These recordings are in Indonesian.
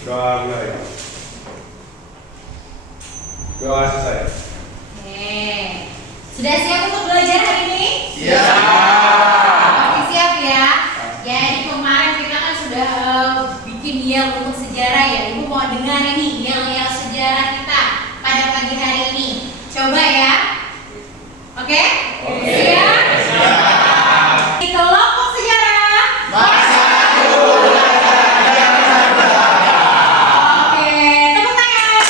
doa mulai. Doa selesai. Sudah siap untuk belajar hari ini? Siap. Pasti siap ya. Jadi kemarin kita kan sudah bikin yel untuk sejarah ya. Ibu mau dengar ini yel-yel sejarah kita pada pagi hari ini. Coba ya. Oke? Siap? Di kelompok sejarah. Oke, tepuk tangan.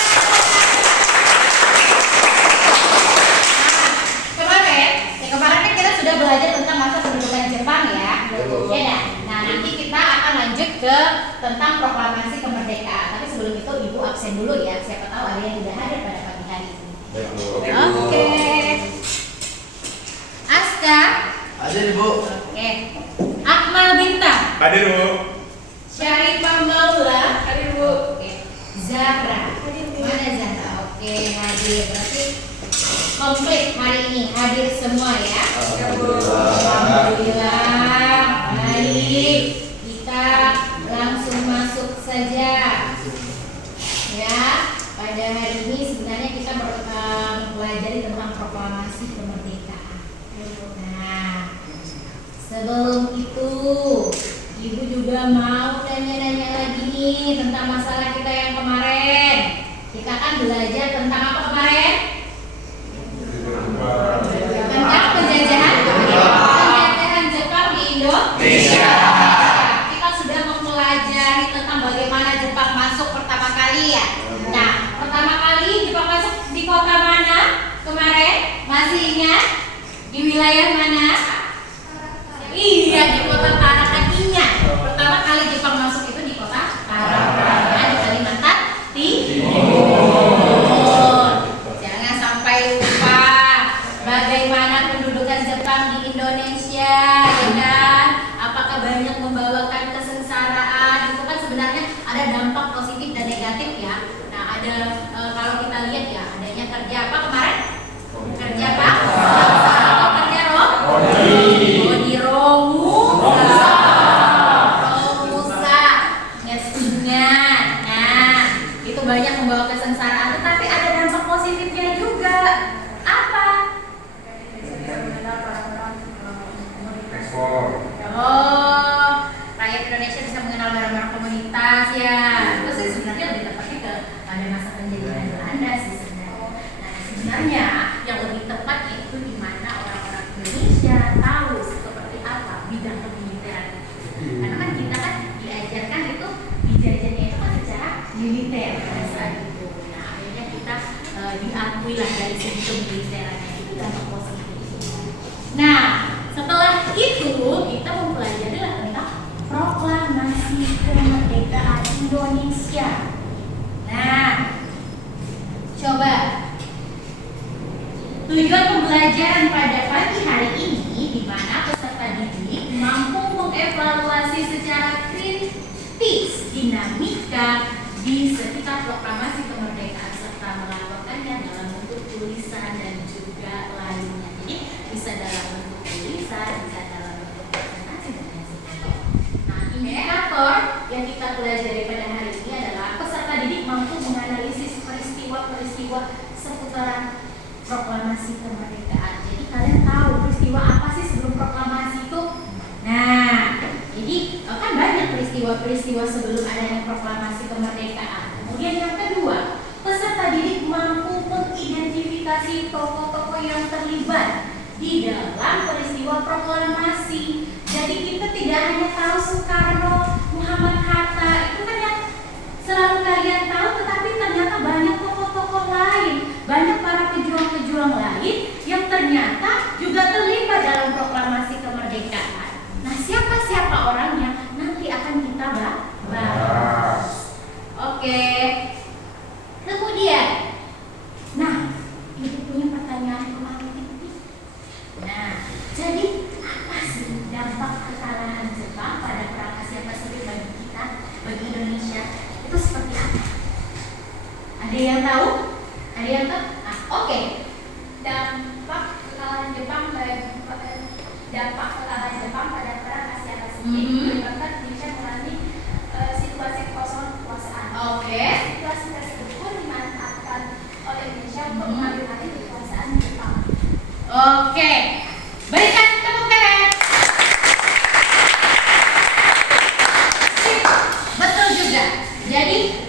Kemarin kan kita sudah belajar tentang masa pendudukan Jepang ya. Ya dah. Nah, nanti kita akan lanjut ke tentang proklamasi kemerdekaan. Tapi sebelum itu Ibu absen dulu ya. Siapa tahu ada yang tidak hadir pada pagi hari ini. Oke. Aska. Hadir, Bu. Oke. Akmal Bintang. Hadir, Bu. Syarifah Maula. Hadir, Bu. Oke. Zahra. Mana Zahra? Oke, hadir. Berarti komplit hari ini, hadir semua ya. Alhamdulillah. Baik, kita langsung masuk saja. Ya, pada hari ini sebenarnya kita mempelajari tentang proklamasi kemerdekaan. Nah, sebelum itu, Ibu juga mau nanya-nanya lagi nih tentang masalah kita yang kemarin. Kita kan belajar tentang apa kemarin? Tentang penjajahan Jepang di Indonesia. Kita sudah mempelajari tentang bagaimana Jepang masuk pertama kali ya. Nah, pertama kali Jepang masuk di kota mana kemarin? Masih ingat? Di wilayah mana? Iya, di kota Paranakinya. Pertama kali Jepang masuk itu di kota Paranakinya di Kalimantan Timur. Jangan sampai lupa bagaimana pendudukan Jepang di Indonesia, ya kan? Apakah banyak membawakan kesengsaraan? Itu kan sebenarnya ada dampak positif dan negatif ya. Nah, ada kalau kita lihat ya, adanya kerja apa kemarin? Kerja apa? Kerja Romusa. Ingat. Nah, itu banyak membawa kesengsaraan, tetapi ada dampak positifnya juga. Apa? Oh, rakyat Indonesia bisa mengenal barang-barang komunitas ya. Itu sih sebenarnya lebih tepatnya ke pada masa penjajahan Belanda sih sebenarnya. Nah, sebenarnya yang lebih tepat itu di mana orang-orang Indonesia tahu seperti apa bidang kemiliteran. Karena kan kita kan diajarkan itu dijajahnya itu kan secara militer pada saat itu. Nah, akhirnya kita diakui lah dari segi kemiliterannya, itu dampak positif. Nah, setelah itu kita mempelajari lah tentang proklamasi kemerdekaan Indonesia. Nah, coba tujuan pembelajaran pada pagi hari ini di mana peserta didik mampu mengevaluasi secara kritis dinamika di sekitar proklamasi kemerdekaan serta melaporkannya dalam bentuk tulisan dan juga lainnya. Jadi bisa dalam bentuk tulisan, bisa dalam bentuk presentasi dan lain sebagainya. Nah, indikator yang kita pelajari pada hari ini adalah peserta didik mampu menganalisis peristiwa-peristiwa seputaran proklamasi kemerdekaan. Jadi kalian tahu peristiwa apa sih sebelum proklamasi itu? Nah, jadi kan banyak peristiwa-peristiwa sebelum adanya proklamasi kemerdekaan. Kemudian yang kedua, peserta didik mampu mengidentifikasi tokoh-tokoh yang terlibat di dalam peristiwa proklamasi. Jadi kita tidak hanya tahu Soekarno, Muhammad Hatta, itu kan yang selalu kalian tahu, tetapi ternyata banyak tokoh-tokoh lain, banyak para pejuang-pejuang lain yang ternyata juga terlibat dalam proklamasi kemerdekaan. Nah, siapa-siapa orangnya nanti akan kita bahas. Oke. Kemudian, nah, Ibu punya pertanyaan yang paling penting. Nah, jadi apa sih dampak kekalahan Jepang pada Perang Asia Pasifik bagi kita, bagi Indonesia? Itu seperti apa? Ada yang tahu? Ada yang tahu? Oke. Dampak kekalahan Jepang pada Perang Asia Pasifik menyebabkan Indonesia mengalami situasi kekosongan kekuasaan. Oke, berikan tepuk tangan. Sip, betul juga. Jadi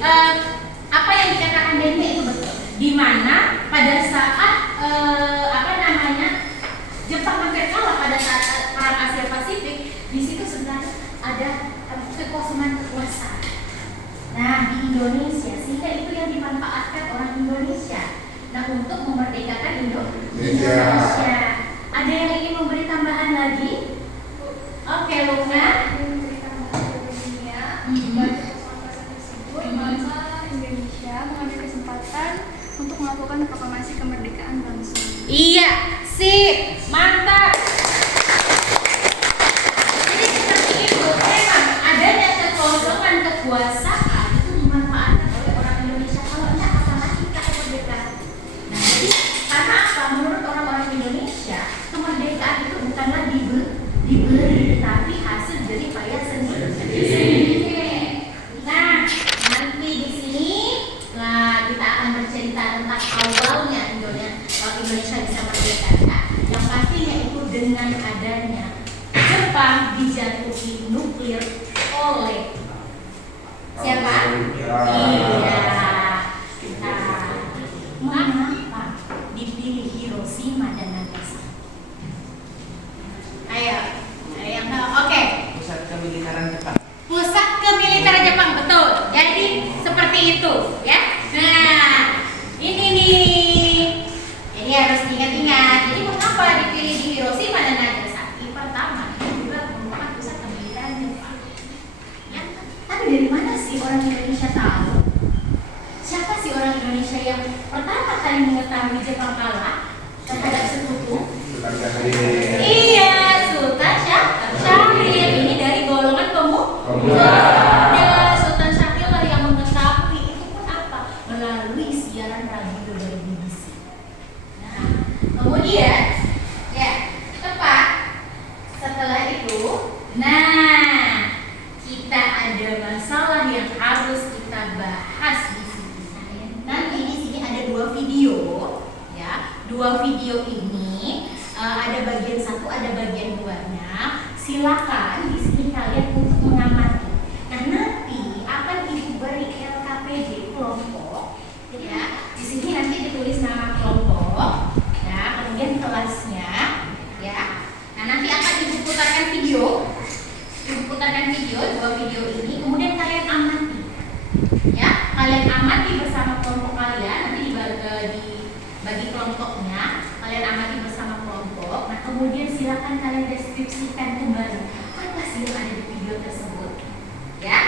apa yang dikatakan Denny itu betul. Di mana pada saat Jepang hampir kalah pada saat perang Asia Pasifik, di situ sebenarnya ada kekosongan kekuasaan. Nah, di Indonesia, sehingga itu yang dimanfaatkan orang Indonesia. Nah, untuk memerdekakan Indonesia. Ada yang ingin memberi tambahan lagi? Oke, Luna. Memberi tambahan dari dunia pada kesempatan tersebut, maka Indonesia mengambil kesempatan untuk melakukan proklamasi kemerdekaan bangsa. Iya, sip, mantap. Jadi seperti itu, memang adanya kekosongan kekuasaan itu dimanfaatkan oleh orang Indonesia. Kalau enggak, apa lagi kita kemerdekaan? Nah, jadi karena apa? Menurut orang-orang Indonesia, kemerdekaan itu bukanlah dibeli, tapi hasil jerih payah sendiri. Nah, nanti di sini, kita akan bercerita tentang awalnya Indonesia bisa merdeka. Yang pastinya itu dengan adanya Jepang dijatuhi nuklir oleh siapa? Iya. Mengapa dipilih Hiroshima dan Nagasaki? Ayo, yang tahu. Oke. Pusat kemiliteran Jepang. Pusat kemiliteran Jepang, betul. Jadi seperti itu, ya. Nah, ini nih. Ini harus diingat-ingat. Jadi mengapa dipilih di Hiroshima dan Nagasaki? Pertama, itu juga merupakan pusat kemiliteran Jepang. Ya, tapi dari mana sih orang Indonesia tahu? Siapa sih orang Indonesia yang pertama kali mengetahui Jepang kalah terhadap sekutu? Iya, Sultan Syahrir. Ini dari golongan pemuda. Sultan Syahrir lah yang mengetahui itu pun apa? Melalui siaran radio dari BBC. Nah, kemudian, ya, tepat setelah itu, kita ada masalah yang harus kita bahas di sini. Nanti di sini ada 2 video, ya. 2 video ini ada bagian 1, ada bagian 2-nya. Silakan di sini kalian untuk mengamati. Nah, nanti akan Ibu beri LKPD kelompok, ya. Di sini nanti ditulis nama kelompok, ya, kemudian kelasnya, ya. Nah, nanti akan Ibu putarkan video. Ibu putarkan video, 2 video ini, kemudian kalian amati. Ya, kalian amati bersama kelompok kalian, nanti dibagi kelompoknya, kalian amati bersama kelompok. Nah, kemudian silakan kalian deskripsikan kembali apa sih yang ada di video tersebut. Ya,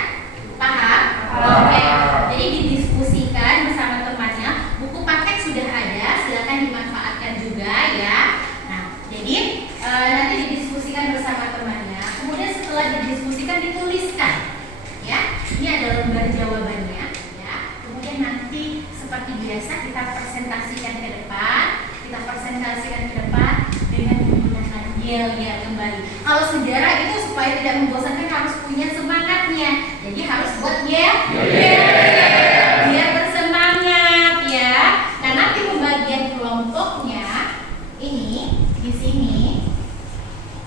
paham? Oke. Jadi didiskusikan bersama temannya. Buku paket sudah ada, silakan dimanfaatkan juga, ya. Nah, jadi nanti didiskusikan bersama temannya. Kemudian setelah didiskusikan dituliskan. Ya, ini adalah lembar jawabannya, ya. Kemudian nanti seperti biasa kita presentasikan ke depan, dengan menggunakan yel-yel kembali. Kalau sejarah itu supaya tidak membosankan harus punya semangatnya, jadi harus buat yel, biar bersemangat, ya. Nah, nanti pembagian kelompoknya ini di sini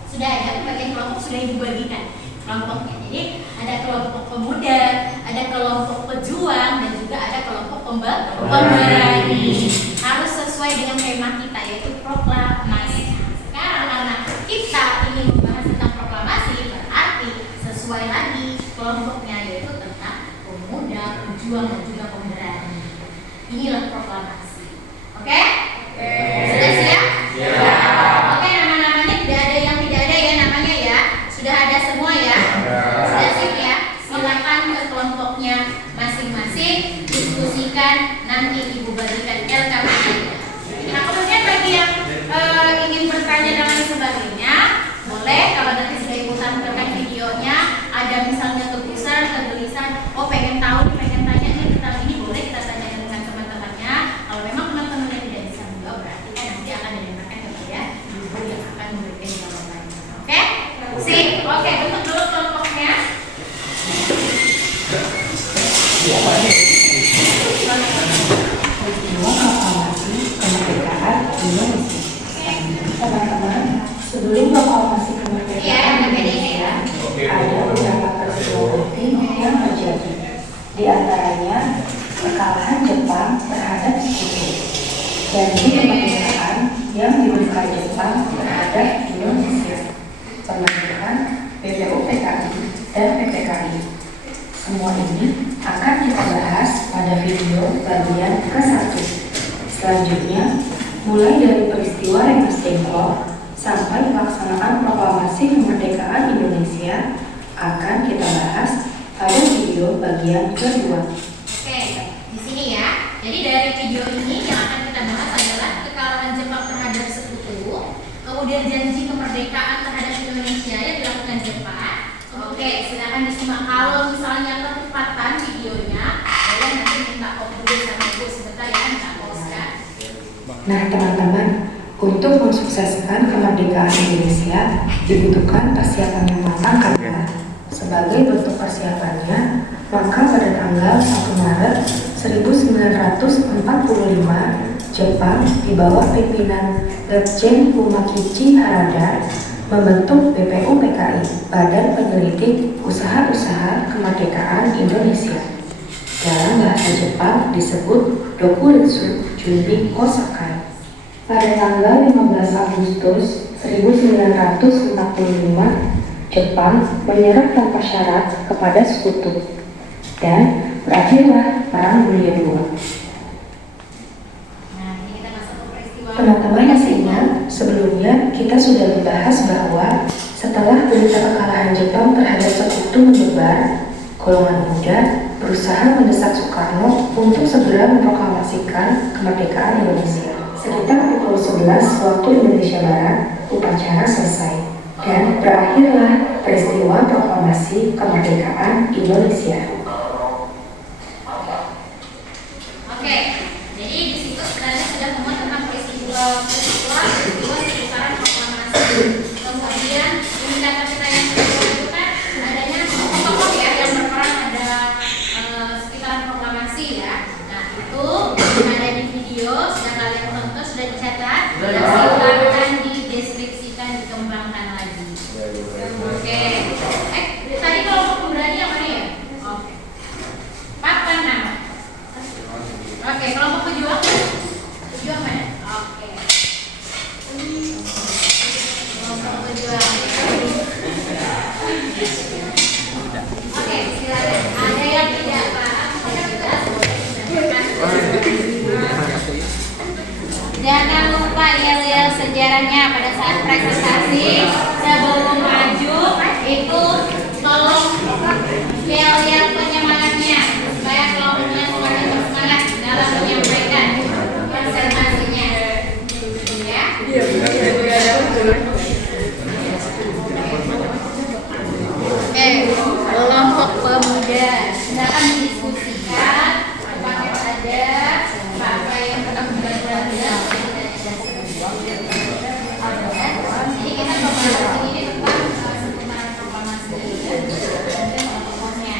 sudah ada pembagian kelompok, sudah Ibu bagikan kelompoknya. Jadi ada kelompok pemuda, ada kelompok pejuang, dan juga ada kelompok pemberani. Harus sesuai dengan tema kita, yaitu proklamasi. Sekarang karena kita ingin membahas tentang proklamasi, berarti sesuai lagi kelompoknya, yaitu tentang pemuda, pejuang, dan juga pemberani. Inilah proklamasi. Oke? Sudah siap? Oke, nama-namanya tidak ada yang tidak ada ya namanya, ya. Sudah ada semua, ya. Sudah siap, ya. Silakan ke kelompoknya masing-masing, diskusikan, nanti Ibu bagikan LKPD. Nah, kemudian bagi yang ingin bertanya dan lain sebagainya, boleh. Kalau nanti sudah Ibu tampilkan videonya, ada misalnya kegusan, kegelisahan, pengen tahu, pengen tanya nih tentang ini, boleh kita tanyakan dengan teman-temannya. Kalau memang teman-temannya tidak bisa menjawab, berarti kan nanti akan didengarkan kepada Ibu yang akan memberikan jawabannya. Oke? Sip. Oke, bentuk dulu kelompoknya. Proklamasi kemerdekaan Indonesia. Teman-teman, sebelum proklamasi Iya, kemerdekaan ada PDIP Indonesia, ya. ada beberapa peristiwa penting yang terjadi. Di antaranya, kekalahan Jepang terhadap Sekutu dan kemerdekaan yang diberikan Jepang terhadap Indonesia, penambahan BPUPKI dan PPKI. Semua ini akan kita bahas pada video bagian ke-1. Selanjutnya, mulai dari peristiwa Rengas Dengklok sampai pelaksanaan proklamasi kemerdekaan Indonesia akan kita bahas pada video bagian kedua. Oke, di sini ya. Jadi dari video ini yang akan kita bahas adalah kekalahan Jepang terhadap Sekutu, kemudian janji kemerdekaan terhadap Indonesia yang dilakukan Jepang. Oke, silakan disimak. Kalau misalnya ketepatan videonya, kalian nanti minta off dulu sama ibu sebentar ya, minta pause ya. Nah teman-teman, untuk mensukseskan kemerdekaan Indonesia dibutuhkan persiapan yang matang karena sebagai bentuk persiapannya, maka pada tanggal 1 Maret 1945, Jepang di bawah pimpinan Letjen Umakichi Harada membentuk BPUPKI, Badan Penyelidik Usaha-Usaha Kemerdekaan Indonesia. Dalam bahasa Jepang disebut Dokuritsu Junbi Kosakai. Pada tanggal 15 Agustus 1945, Jepang menyerah tanpa syarat kepada Sekutu dan berakhirlah Perang Dunia II. Nah, ini kita masuk ke peristiwa. Teman-teman masih ingat, sebelumnya kita sudah membahas bahwa setelah berita kekalahan Jepang terhadap Sekutu menyebar, golongan muda berusaha mendesak Soekarno untuk segera memproklamasikan kemerdekaan Indonesia. Sekitar pukul 11 waktu Indonesia Barat, upacara selesai dan berakhirlah peristiwa proklamasi kemerdekaan Indonesia. Oke, jadi di situ sebenarnya sudah memuat tentang peristiwa seputaran proklamasi. Kemudian indikator kita yang kedua itu kan adanya tokoh-tokoh ya yang berperan pada sekitaran proklamasi ya. Nah itu ada di video, sudah kalian tonton, sudah dicatat, dan silakan dideskripsikan, dikembangkan lagi. Oke, tadi kelompok pemberani yang mana ya? Oke, 4 dan 6. Oke, kelompok pejuang? Pejuang mana? Oke. Kelompok pejuang. Oke, silakan. Ada yang tidak paham? Jangan lupa yel-yel sejarahnya pada saat presentasi. Sebelum maju, itu tolong yel-yel penyemangatnya supaya kelompoknya semakin bersemangat dalam menyampaikan presentasinya. Ya. Kelompok pemuda silakan didiskusikan apakah ada apa yang tetap berbeda. Jadi kita membahas ini tentang seputar proklamasi dan tokohnya.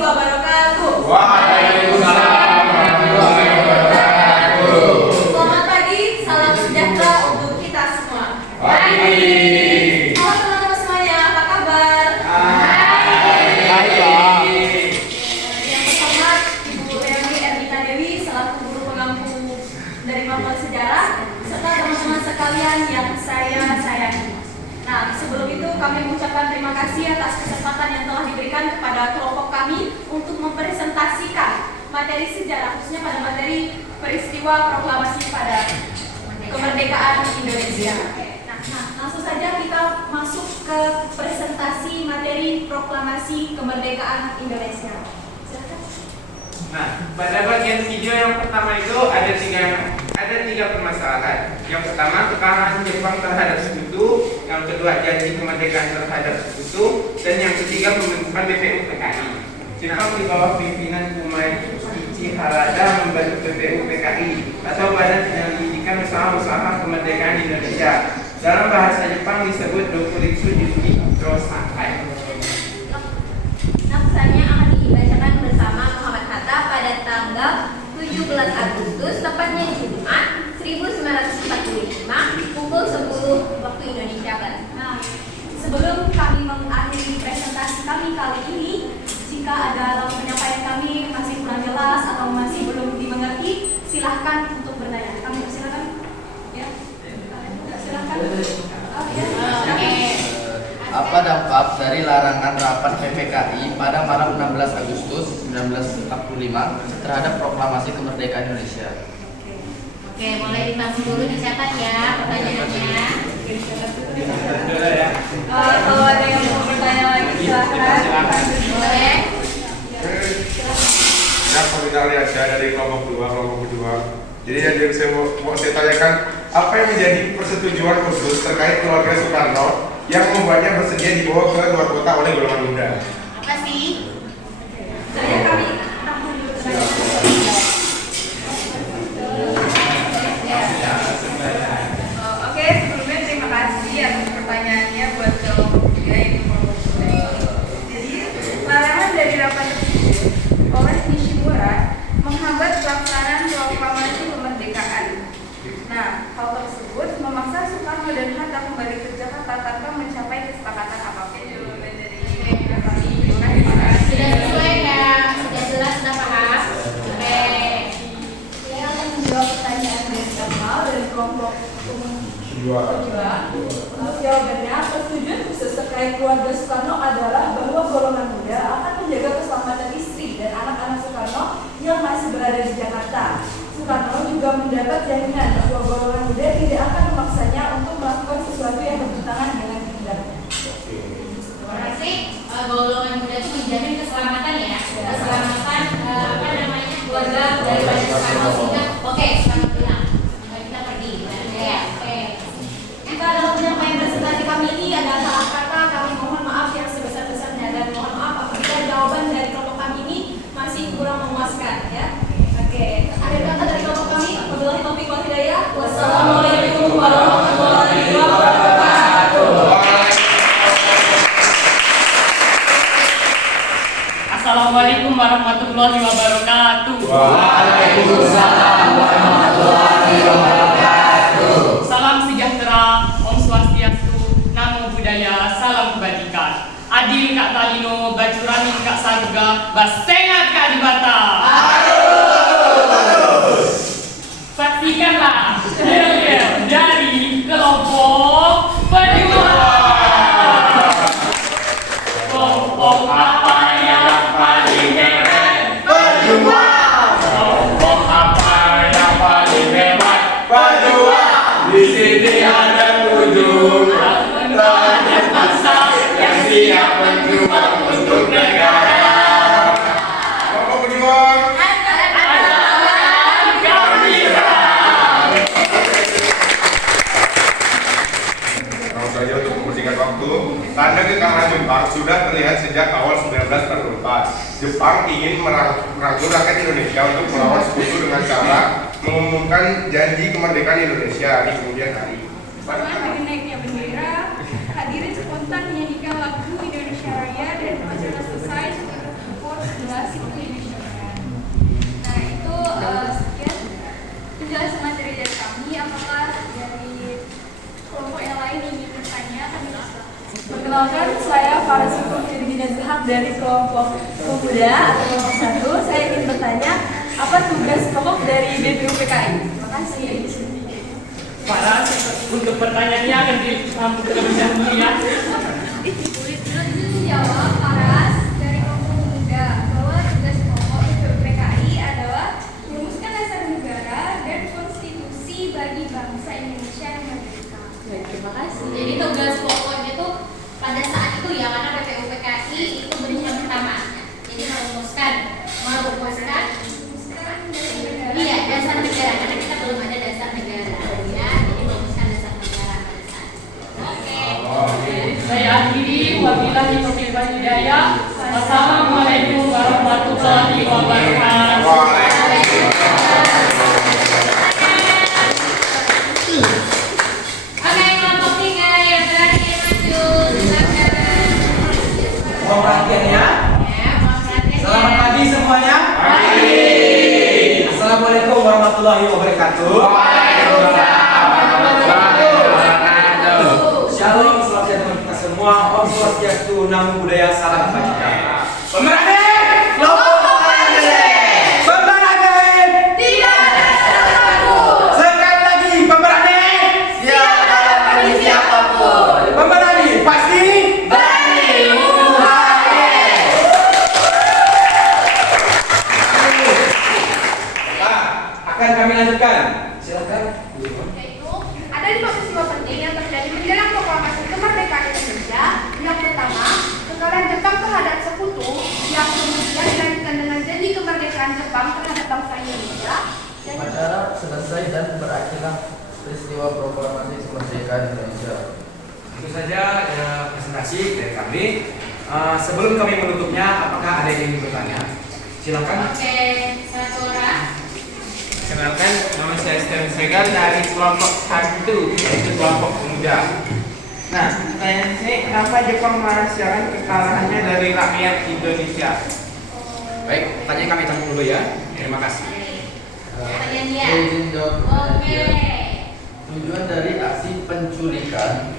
wabarakatuh. Waalaikumsalam warahmatullahi wabarakatuh. Selamat pagi, salam sejahtera untuk kita semua. Pagi. Halo teman-teman semuanya, apa kabar? Yang terhormat Ibu Reani Ernita Dewi selaku guru pengampu dari Mapel Sejarah serta teman-teman sekalian yang saya sayangi. Nah, sebelum itu kami mengucapkan terima kasih atas kesempatan yang telah diberikan kepada kelompok kami untuk mempresentasikan materi sejarah, khususnya pada materi peristiwa proklamasi pada kemerdekaan Indonesia. Nah, langsung saja kita masuk ke presentasi materi proklamasi kemerdekaan Indonesia. Silakan. Nah, pada bagian video yang pertama itu ada tiga permasalahan. Yang pertama, kekalahan Jepang terhadap Sekutu. Yang kedua, janji kemerdekaan terhadap Sekutu. Dan yang ketiga, pembentukan BPU PKI. Jepang di bawah pimpinan Kumai Harada membentuk BPU PKI atau Badan Penyelidikan Usaha-Usaha Kemerdekaan Indonesia. Dalam bahasa Jepang disebut Dokuritsu Juki Rosakai. Naskahnya akan dibacakan bersama Muhammad Hatta pada tanggal 17 Agustus, tepatnya Jumat 1945, pukul 10 waktu Indonesia Barat. Nah, sebelum kami mengakhiri presentasi kami kali ini, jika ada dalam penyampaian kami masih kurang jelas atau masih belum dimengerti, silahkan untuk bertanya. Kami silakan. Ya, silakan. Oke. Apa dampak dari larangan rapat PPKI pada malam 16 Agustus 1945 terhadap proklamasi kemerdekaan Indonesia? Oke, mulai ditampung dulu, dicatat ya pertanyaannya. Kalau ada yang mau bertanya lagi silahkan. Boleh. Ya, kalau kita lihat ya dari kelompok kedua. Jadi yang saya mau saya tanyakan, apa yang menjadi persetujuan khusus terkait keluarga Soekarno yang membuatnya bersedia dibawa ke luar kota oleh golongan muda? Apa sih? Saya kami tampung dulu pertanyaan. Oke, sebelumnya terima kasih atas pertanyaannya buat kelompok tiga yaitu kelompok kedua. Jadi, larangan dari rapat tersebut oleh Nishimura menghambat pelaksanaan proklamasi kemerdekaan. Nah, hal tersebut memaksa Soekarno dan Hatta kembali ke Jakarta tanpa mencapai kesepakatan apapun. Sudah sesuai ya? Sudah jelas, sudah paham? Oke. Saya akan menjawab pertanyaan dari Kamal dari kelompok kedua. Untuk jawabannya, persetujuan khusus terkait keluarga Soekarno adalah bahwa golongan muda akan menjaga keselamatan istri dan anak-anak Soekarno yang masih berada di Jakarta. Soekarno juga mendapat jaminan bahwa golongan muda tidak akan memaksanya untuk melakukan sesuatu yang bertentangan dengan kehendaknya. Terima kasih. Golongan muda itu menjamin keselamatan ya, keselamatan apa namanya keluarga daripada Soekarno sehingga oke selamat pulang. Kita pergi. Ya. Oke. Jika dalam penyampaian presentasi kami ini ada salah kata, kami mohon maaf yang sebesar-besarnya dan mohon maaf apabila jawaban dari kelompok kami ini masih kurang memuaskan ya. Oke. Akhir kata dari kelompok kami, wabillahi taufiq wal hidayah. Wassalamualaikum warahmatullahi wabarakatuh. Assalamualaikum warahmatullahi wabarakatuh. Waalaikumsalam warahmatullahi wabarakatuh. Salam sejahtera, Om Swastiastu, Namo Buddhaya, salam kebajikan. Adil Kak Talino, Bacuramin Kak Saruga, Basengat Kak Dibata. Saksikanlah yel-yel dari kelompok pejuang. Kelompok apa yang paling keren? Pejuang. Kelompok apa yang paling hebat? Pejuang. Di sini ada 7 rakyat bangsa yang siap berjuang untuk negara. Kelompok pejuang. Langsung saja untuk mempersingkat waktu, tanda kekalahan Jepang sudah terlihat sejak awal 1944. Jepang ingin merangkul rakyat Indonesia untuk melawan Sekutu dengan cara mengumumkan janji kemerdekaan Indonesia di kemudian hari. Setelah naiknya bendera, hadirin spontan menyanyikan lagu Indonesia Raya dan acara selesai sekitar pukul 19.30. para suku Firgina Zuhak dari kelompok pemuda atau kelompok 1. Saya ingin bertanya, apa tugas pokok dari BPUPKI? Terima kasih. Para untuk pertanyaannya akan disambut terlebih dahulu ya. Jawab Paras dari kelompok pemuda bahwa tugas pokok BPUPKI adalah merumuskan dasar negara dan konstitusi bagi bangsa Indonesia yang merdeka. Baik, terima kasih. Jadi tugas pokoknya itu pada saat itu ya, karena BPUPKI itu berjenjang pertama. Jadi merumuskan iya dasar negara, karena kita belum ada dasar negara ya. Jadi merumuskan dasar negara pada saat itu. Oke. Saya akhiri, wabillahi taufiq wal hidayah. Wassalamualaikum warahmatullahi wabarakatuh. Oke, kelompok 3 yang terakhir maju, silakan. Mohon perhatiannya. Ya, mohon perhatian. Selamat pagi semuanya. Pagi. Assalamualaikum warahmatullahi wabarakatuh. Shalom, selamat sejahtera kita semua. Om Swastiastu, Namo Buddhaya, salam kebajikan. Pemerhati, kelompok pemerhati. Tidak takut. Sekali lagi, pemerhati. Siap dalam kondisi apapun. Pemerhati, pasti. Akan kami lanjutkan. Silakan. Yaitu ada 5 peristiwa penting yang terjadi menjelang proklamasi kemerdekaan Indonesia. Yang pertama, kekalahan Jepang terhadap sekutu, yang kemudian dilanjutkan dengan janji kemerdekaan Jepang terhadap bangsa Indonesia. Dan Acara selesai dan berakhirlah peristiwa proklamasi kemerdekaan Indonesia. Itu saja presentasi dari kami. Sebelum kami menutupnya, apakah ada yang ingin bertanya? Silakan. Oke, satu orang. Kenalkan, nama saya Steven Segal dari kelompok 1, yaitu kelompok pemuda. Nah, pertanyaan sini, kenapa Jepang merahasiakan kekalahannya dari rakyat Indonesia? Baik, pertanyaan kami campur dulu ya. Terima kasih. Pertanyaan dia. Izin jawab Oke. pertanyaan. Tujuan dari aksi penculikan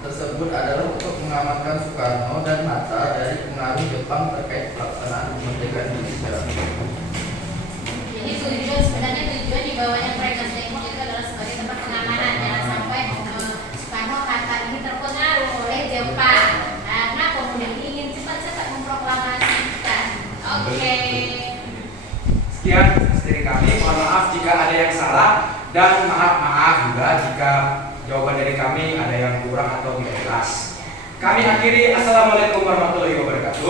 tersebut adalah untuk mengamankan Soekarno dan Hatta dari pengaruh Jepang terkait pelaksanaan kemerdekaan Indonesia. Jadi sebenarnya tujuan dibawanya Private Depot itu adalah sebagai tempat pengamanan, jangan sampai Soekarno Hatta ini terpengaruh oleh Jepang karena pemuda ini ingin cepat-cepat memproklamasikan. Oke. Sekian dari kami. Mohon maaf jika ada yang salah dan maaf juga jika jawaban dari kami ada yang kurang atau tidak jelas. Kami akhiri. Assalamualaikum warahmatullahi wabarakatuh.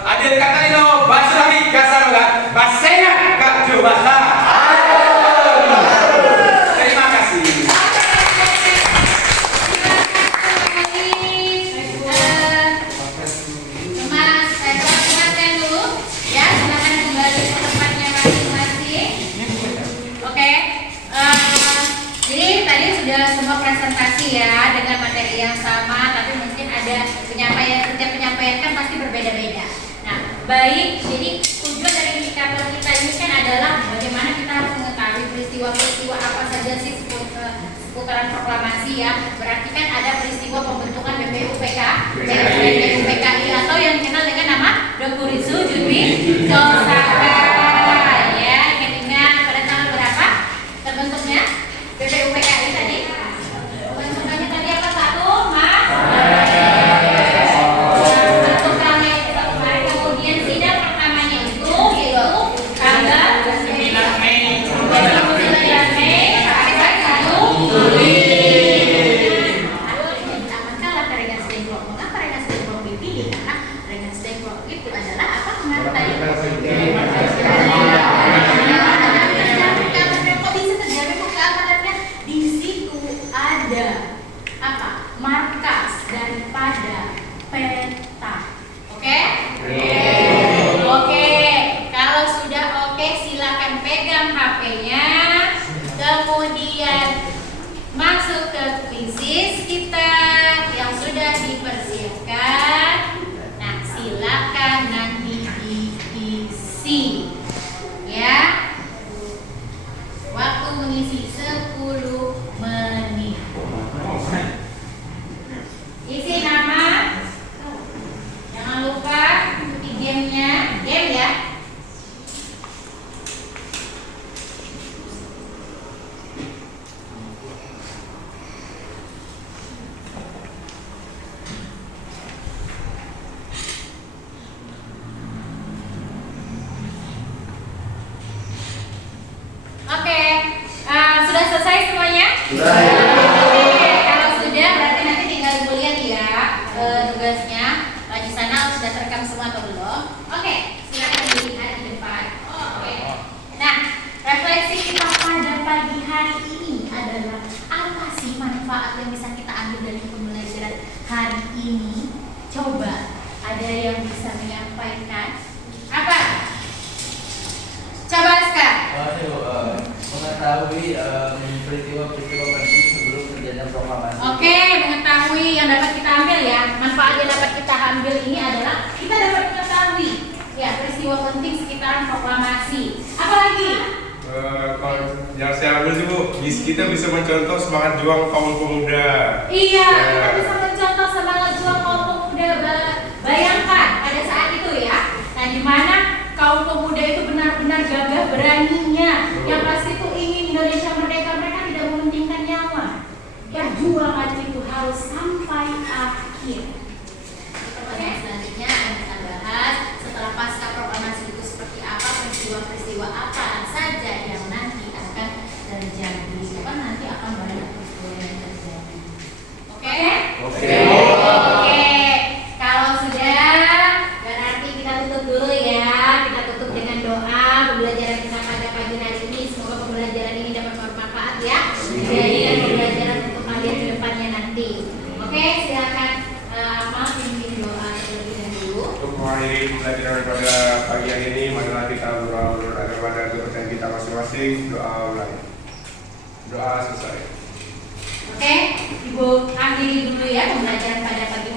Adil Katalino, Basrami Kasaruga, Basena Kak Jubasa. Terima kasih. Silakan dulu ya, silakan kembali ke tempatnya masing-masing. Oke, jadi tadi sudah semua presentasi ya dengan materi yang sama, tapi mungkin ada penyampaian, setiap penyampaian kan pasti berbeda-beda. Nah, baik, jadi tujuan dari indikator kita ini kan adalah bagaimana kita harus mengetahui peristiwa-peristiwa apa saja sih seputaran proklamasi ya. Berarti kan ada peristiwa pembentukan BPUPKI atau yang dikenal dengan nama Dokuritsu Junmi Josaka. Ya, ingat pada tanggal berapa terbentuknya BPUPKI tadi? Pembentukannya tadi apa? Satu, Mas? Satu kali kemarin, kemudian sidang pertamanya itu yaitu tanggal 9 Mei. 9 Mei sampai 1 Juli. Amankanlah Rengas Dengklok. Mengapa Rengas Dengklok dipilih? Karena Rengas Dengklok itu adalah apa kemarin tadi? Kalau sudah berarti nanti tinggal Ibu lihat ya tugasnya. Di sana sudah terekam semua atau belum? Oke, silakan dilihat di depan. Oke. Nah, refleksi kita pada pagi hari ini adalah apa sih manfaat yang bisa kita ambil dari pembelajaran hari ini? Coba ada yang bisa menyampaikan? Apa? Coba Rizka. Mengetahui peristiwa-peristiwa penting sebelum terjadinya proklamasi. Oke, mengetahui yang dapat kita ambil ya. Manfaat yang dapat kita ambil ini adalah kita dapat mengetahui ya peristiwa penting sekitaran proklamasi. Apalagi? Kalau yang saya ambil sih Bu, kita bisa mencontoh semangat juang kaum pemuda. Iya, kita bisa mencontoh semangat juang kaum pemuda. Bayangkan pada saat itu ya. Nah, di mana kaum pemuda itu benar-benar gagah beraninya. Yang pasti itu ingin Indonesia merdeka, mereka tidak mementingkan nyawa. Perjuangan itu harus sampai akhir. Pertanyaan selanjutnya akan kita bahas setelah pasca proklamasi itu seperti apa, peristiwa-peristiwa apa saja yang nanti akan terjadi. Karena nanti akan banyak peristiwa yang terjadi. Oke? Oke. Oke. Kalau sudah, berarti kita tutup dulu ya. Kita tutup dengan doa pembelajaran kita pada pagi hari ini. Semoga pembelajaran ini dapat bermanfaat ya. Jadi pembelajaran untuk kalian ke depannya nanti. Oke, silakan Amal pimpin doa terlebih dahulu. Untuk mengakhiri pembelajaran pada pagi hari ini, marilah kita berdoa kepada kepercayaan kita masing-masing. Doa mulai. Doa selesai. Oke, Ibu akhiri dulu ya pembelajaran pada pagi